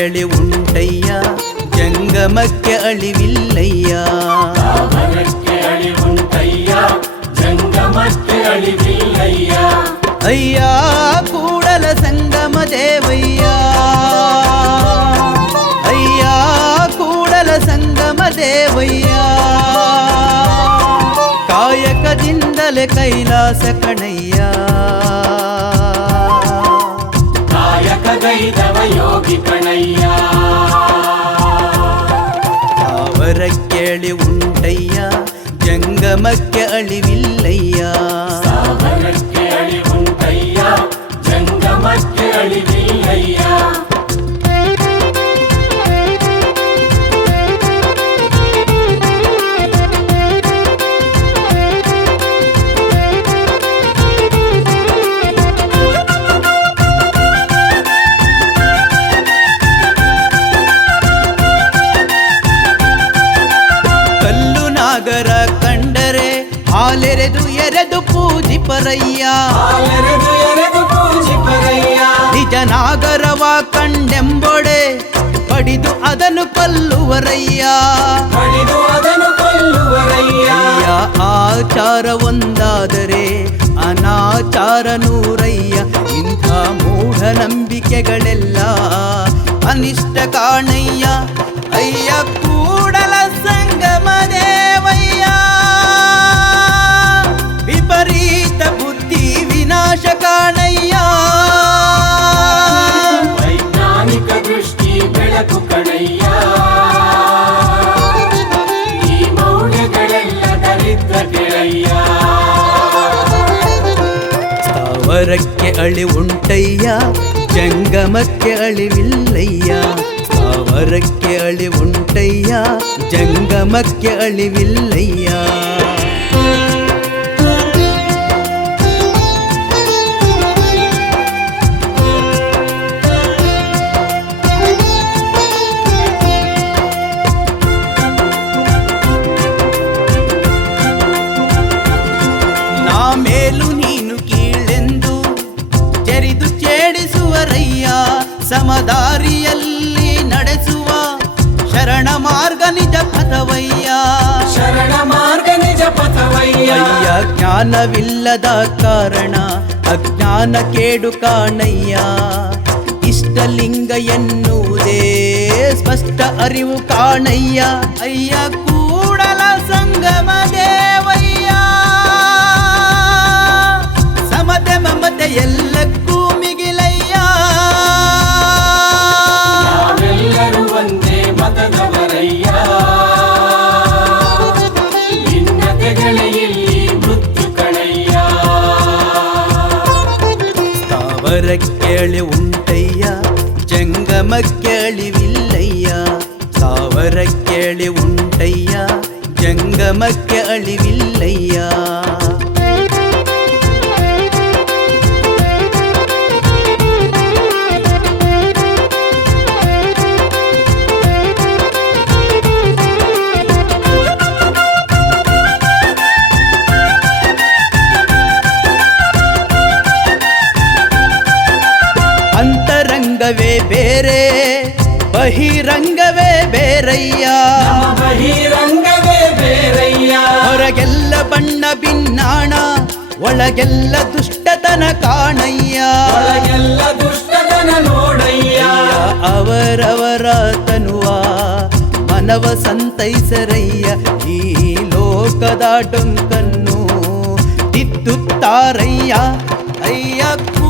கேளி உண்டையா ஜங்கமக்க அழிவில்லையா ஐயா கூடல சங்கம தேவையா ஐயா கூடல சங்கம தேவையா காயக திந்தல கைலாச கணையா இல்லையா ஜங்கமக்க அழிவில்லையா ஜங்கமக்க அழிவில்லையா ಹಾಲೆರೆದು ಎರೆದು ಪೂಜಿಪರಯ್ಯ ನಿಜನಾಗರವ ಕಂಡೆಂಬೊಡೆ ಪಡಿದು ಅದನ್ನು ಆಚಾರ ಆಚಾರವೊಂದಾದರೆ ಅನಾಚಾರ ನೂರಯ್ಯ ಇಂಥ ಮೂಢನಂಬಿಕೆಗಳೆಲ್ಲ ಅನಿಷ್ಟ ಕಾಣ பரக்க அழி உண்டையா ஜங்கமக்க அழிவில்லையா அவரக்க அழி உண்டையா ஜங்கமக்க அழிவில்லையா ಸಮದಾರಿಯಲ್ಲಿ ನಡೆಸುವ ಶರಣ ಮಾರ್ಗ ನಿಜ ಪಥವಯ್ಯ ಶರಣ ಮಾರ್ಗ ನಿಜ ಪಥವಯ್ಯ ಜ್ಞಾನವಿಲ್ಲದ ಕಾರಣ ಅಜ್ಞಾನ ಕೇಡು ಕಾಣಯ್ಯ ಇಷ್ಟಲಿಂಗ ಎನ್ನುವುದೇ ಸ್ಪಷ್ಟ ಅರಿವು ಕಾಣಯ್ಯ ಅಯ್ಯ ಕೂಡಲ ಸಂಗಮ ದೇವಯ್ಯ ಸಮತೆ ಮಮತೆ ಎಲ್ಲ கேளு உண்டையா ஜங்கம கேளுவில்லையா தாவர கேளு உண்டையா ஜங்கம கேளுவில்லையா ಬೇರೆ ಬಹಿರಂಗವೇ ಬೇರಯ್ಯ ಬಹಿರಂಗವೇ ಬೇರಯ್ಯ ಹೊರಗೆಲ್ಲ ಬಣ್ಣ ಬಿನ್ನಾಣ ಒಳಗೆಲ್ಲ ದುಷ್ಟತನ ಕಾಣಯ್ಯ ಎಲ್ಲ ದುಷ್ಟತನ ನೋಡಯ್ಯ ಅವರವರ ತನುವ ಮನವ ಸಂತೈಸರಯ್ಯ ಈ ಲೋಕದ ಡೊಂಕನ್ನು ತಿುತ್ತಾರಯ್ಯ ಅಯ್ಯ